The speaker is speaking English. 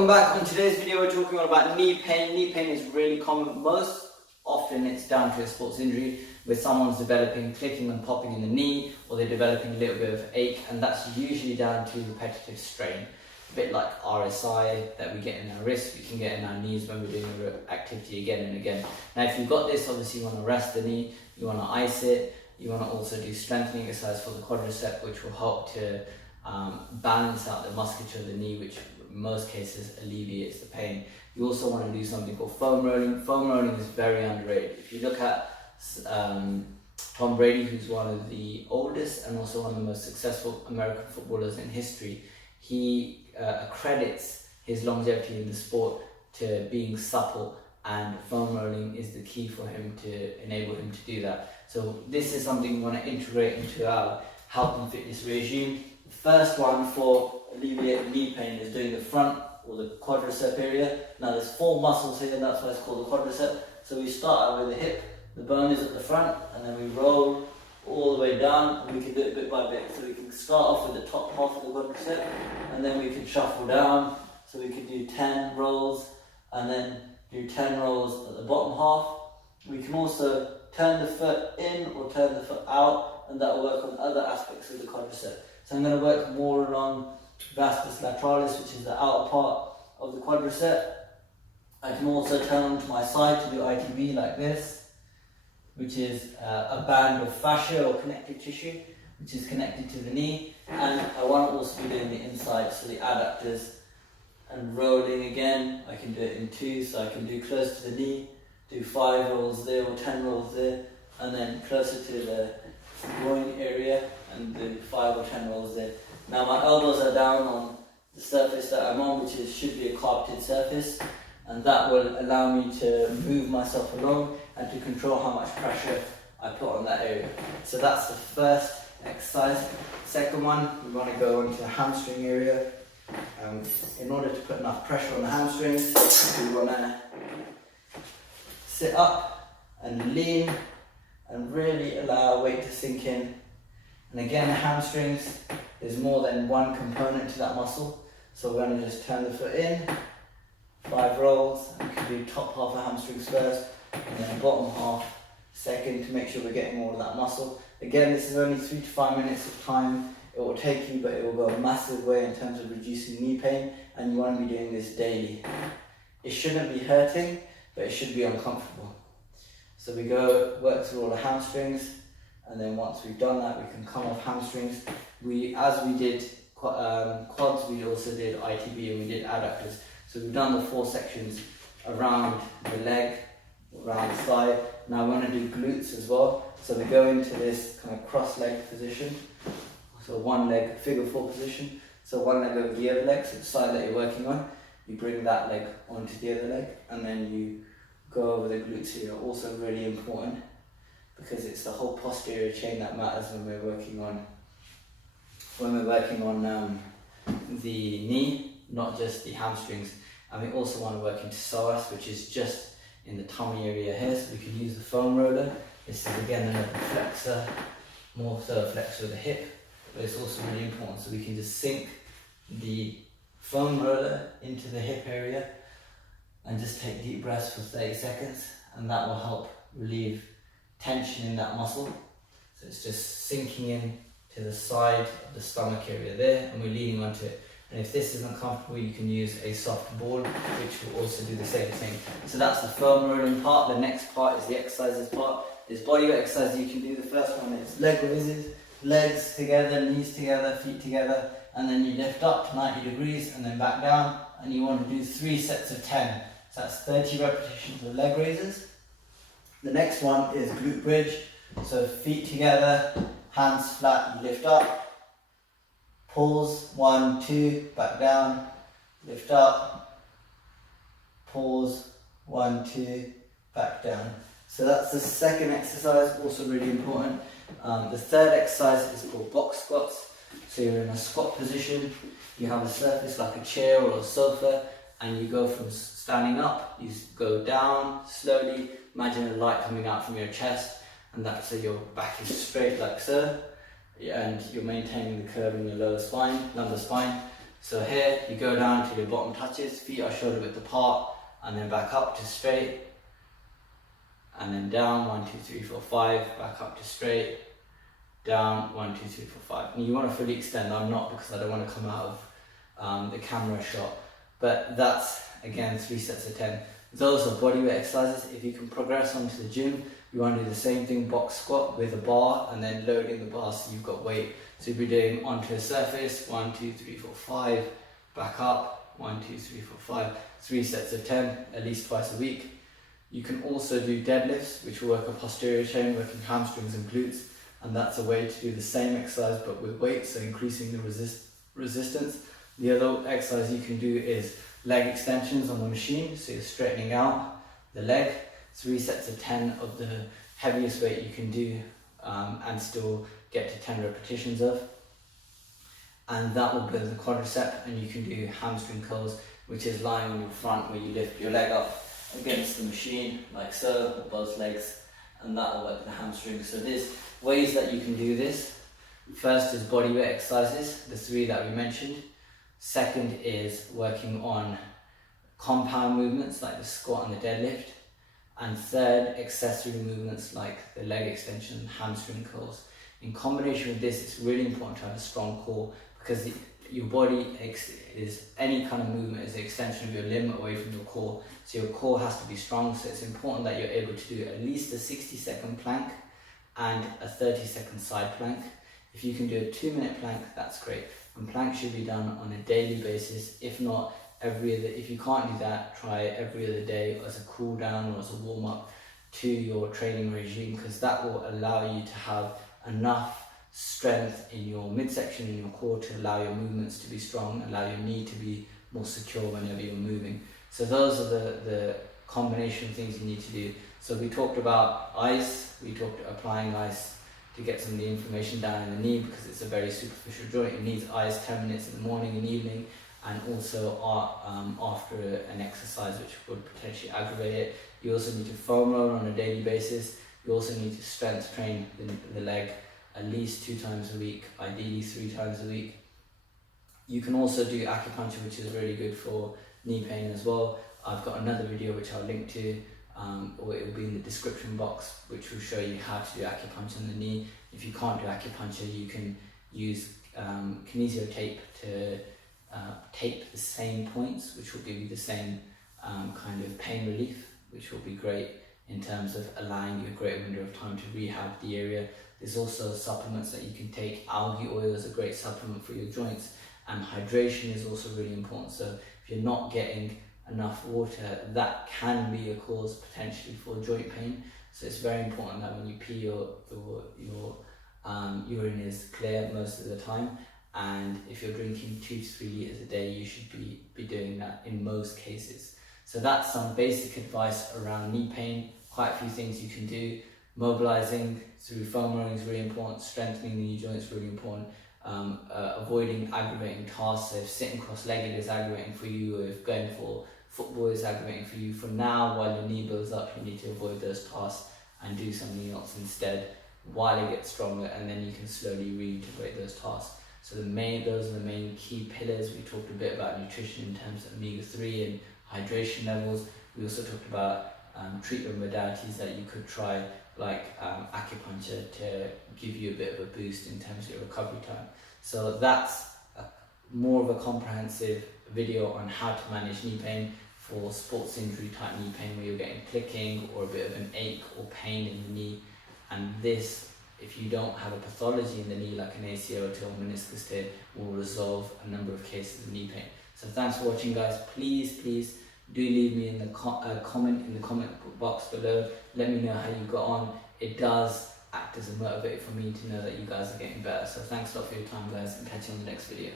Welcome back. On today's video we're talking about knee pain. Knee pain is really common. Most often it's down to a sports injury where someone's developing clicking and popping in the knee, or they're developing a little bit of ache, and that's usually down to repetitive strain. A bit like RSI that we get in our wrists, we can get in our knees when we're doing a activity again and again. Now if you've got this, obviously you want to rest the knee, you want to ice it, you want to also do strengthening exercise for the quadricep, which will help to balance out the musculature of the knee, which in most cases alleviates the pain. You also want to do something called foam rolling. Foam rolling is very underrated. If you look at Tom Brady, who's one of the oldest and also one of the most successful American footballers in history, he accredits his longevity in the sport to being supple, and foam rolling is the key for him to enable him to do that. So this is something we want to integrate into our health and fitness regime. The first one for alleviating knee pain is doing the front or the quadricep area. Now there's 4 muscles here, and that's why it's called the quadricep. So we start out with the hip, the bone is at the front, and then we roll all the way down, and we can do it bit by bit. So we can start off with the top half of the quadricep, and then we can shuffle down. So we can do 10 rolls, and then do 10 rolls at the bottom half. We can also turn the foot in or turn the foot out, and that will work on other aspects of the quadricep. So I'm going to work more along vastus lateralis, which is the outer part of the quadricep. I can also turn to my side to do ITB like this, which is a band of fascia or connective tissue, which is connected to the knee. And I want to also be doing the inside, so the adductors, and rolling again. I can do it in 2, so I can do close to the knee, do 5 rolls there or 10 rolls there, and then closer to the groin area and do 5 or 10 rolls there. Now my elbows are down on the surface that I'm on, which should be a carpeted surface, and that will allow me to move myself along and to control how much pressure I put on that area. So that's the first exercise. Second one, we want to go into the hamstring area. In order to put enough pressure on the hamstrings, we want to sit up and lean and really allow our weight to sink in. And again, hamstrings, there's more than one component to that muscle. So we're going to just turn the foot in, 5 rolls. We can do top half of hamstrings first, and then bottom half second, to make sure we're getting all of that muscle. Again, this is only 3 to 5 minutes of time it will take you, but it will go a massive way in terms of reducing knee pain, and you want to be doing this daily. It shouldn't be hurting, but it should be uncomfortable. So we go work through all the hamstrings, and then once we've done that, we can come off hamstrings. As we did quads, we also did ITB and we did adductors. So we've done the 4 sections around the leg, around the thigh. Now we want to do glutes as well. So we go into this kind of cross-leg position. So one leg, figure 4 position. So one leg over the other leg, so the side that you're working on. You bring that leg onto the other leg, and then you go over the glutes here. Also really important, because it's the whole posterior chain that matters when we're working on the knee, not just the hamstrings. And we also want to work into psoas, which is just in the tummy area here. So we can use the foam roller. This is again another flexor, more so a flexor of the hip, but it's also really important. So we can just sink the foam roller into the hip area and just take deep breaths for 30 seconds, and that will help relieve tension in that muscle. So it's just sinking in to the side of the stomach area there, and we're leaning onto it. And if this isn't comfortable, you can use a soft ball, which will also do the same thing. So that's the foam rolling part. The next part is the exercises part. There's body weight exercises you can do. The first one is leg raises, legs together, knees together, feet together, and then you lift up to 90 degrees and then back down, and you want to do 3 sets of 10. So that's 30 repetitions of leg raises. The next one is glute bridge. So feet together, hands flat, you lift up, pause, 1, 2, back down, lift up, pause, 1, 2, back down. So that's the second exercise, also really important. The third exercise is called box squats. So you're in a squat position, you have a surface like a chair or a sofa, and you go from standing up, you go down slowly. Imagine a light coming out from your chest, and that's so your back is straight like so, and you're maintaining the curve in your lower spine, lumbar spine. So here you go down till your bottom touches, feet are shoulder width apart, and then back up to straight, and then down, 1, 2, 3, 4, 5, back up to straight, down, 1, 2, 3, 4, 5. And you want to fully extend. I'm not, because I don't want to come out of the camera shot, but that's again 3 sets of 10. Those are bodyweight exercises. If you can progress onto the gym, you want to do the same thing, box squat with a bar and then loading the bar so you've got weight. So you'll be doing onto a surface, 1, 2, 3, 4, 5, back up, 1, 2, 3, 4, 5, 3 sets of 10, at least twice a week. You can also do deadlifts, which will work a posterior chain, working hamstrings and glutes, and that's a way to do the same exercise but with weight, so increasing the resistance. The other exercise you can do is leg extensions on the machine, so you're straightening out the leg, 3 sets of 10 of the heaviest weight you can do and still get to 10 repetitions of. And that will build the quadricep, and you can do hamstring curls, which is lying on your front where you lift your leg up against the machine like so, with both legs, and that will work the hamstring. So there's ways that you can do this. First is bodyweight exercises, the 3 that we mentioned. Second is working on compound movements like the squat and the deadlift. And third, accessory movements like the leg extension and hamstring curls. In combination with this, it's really important to have a strong core, because your body is, any kind of movement is an extension of your limb away from your core. So your core has to be strong, so it's important that you're able to do at least a 60-second plank and a 30-second side plank. If you can do a 2-minute plank, that's great. And plank should be done on a daily basis. If not, every other. If you can't do that, try every other day as a cool down or as a warm up to your training regime, because that will allow you to have enough strength in your midsection and your core to allow your movements to be strong, allow your knee to be more secure whenever you're moving. So those are the combination of things you need to do. So we talked about ice, we talked applying ice to get some of the inflammation down in the knee, because it's a very superficial joint. It needs ice 10 minutes in the morning and evening, and also after an exercise, which would potentially aggravate it. You also need to foam roll on a daily basis. You also need to strength train the leg at least 2 times a week, ideally 3 times a week. You can also do acupuncture, which is really good for knee pain as well. I've got another video which I'll link to, or it will be in the description box, which will show you how to do acupuncture on the knee. If you can't do acupuncture, you can use kinesio tape to tape the same points, which will give you the same kind of pain relief, which will be great in terms of allowing you a great window of time to rehab the area. There's also supplements that you can take. Algae oil is a great supplement for your joints, and hydration is also really important. So if you're not getting enough water, that can be a cause potentially for joint pain. So it's very important that when you pee, your urine is clear most of the time. And if you're drinking 2 to 3 liters a day, you should be doing that in most cases. So that's some basic advice around knee pain. Quite a few things you can do. Mobilizing through foam rolling is really important. Strengthening the knee joints is really important. Avoiding aggravating tasks. So if sitting cross-legged is aggravating for you, or if going for football is aggravating for you, for now, while your knee builds up, you need to avoid those tasks and do something else instead while it gets stronger, and then you can slowly reintegrate those tasks. So those are the main key pillars. We talked a bit about nutrition in terms of omega-3 and hydration levels. We also talked about treatment modalities that you could try, like acupuncture, to give you a bit of a boost in terms of your recovery time. So that's more of a comprehensive video on how to manage knee pain for sports injury type knee pain, where you're getting clicking or a bit of an ache or pain in the knee. And this, if you don't have a pathology in the knee like an ACL tear or meniscus tear, will resolve a number of cases of knee pain. So thanks for watching, guys. Please do leave me in the comment in the comment box below. Let me know how you got on. It does act as a motivator for me to know that you guys are getting better. So thanks a lot for your time, guys, and catch you on the next video.